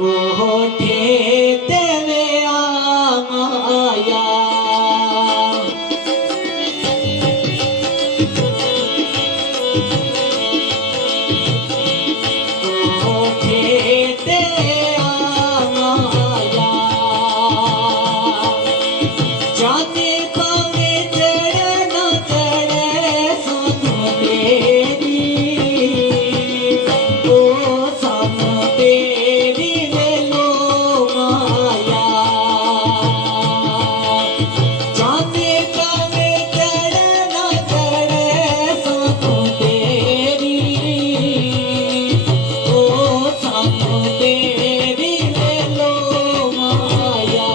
कोठे तेरे आया कोठे तेरे आया जाने पावे चढ़े न चढ़े सुन तेरी ओ सुन तेरी वेलो माया जाने पावे चढ़े न चढ़े सुन तेरी ओ सुन तेरी वेलो माया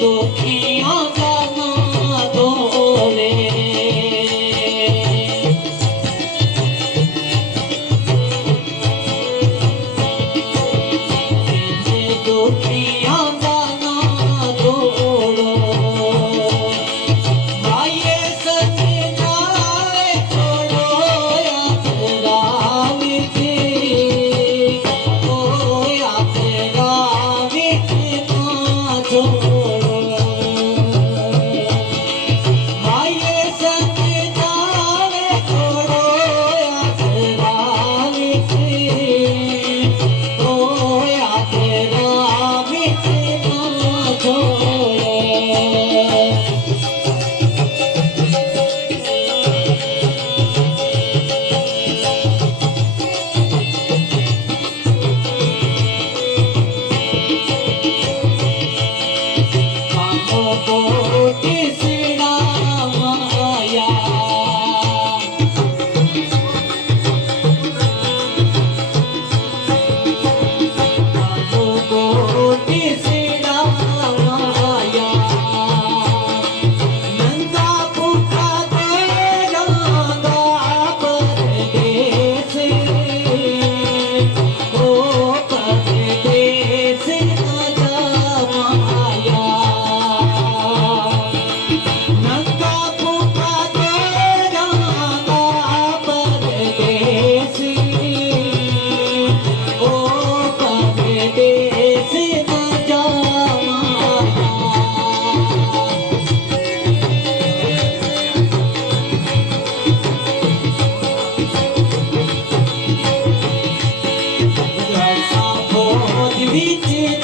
दुखियां जाना दोले दुखियां जाना दोलो माये सजनाए छोड़ो यात्रा विच ओ यात्रा विच ना छोड़ो Vici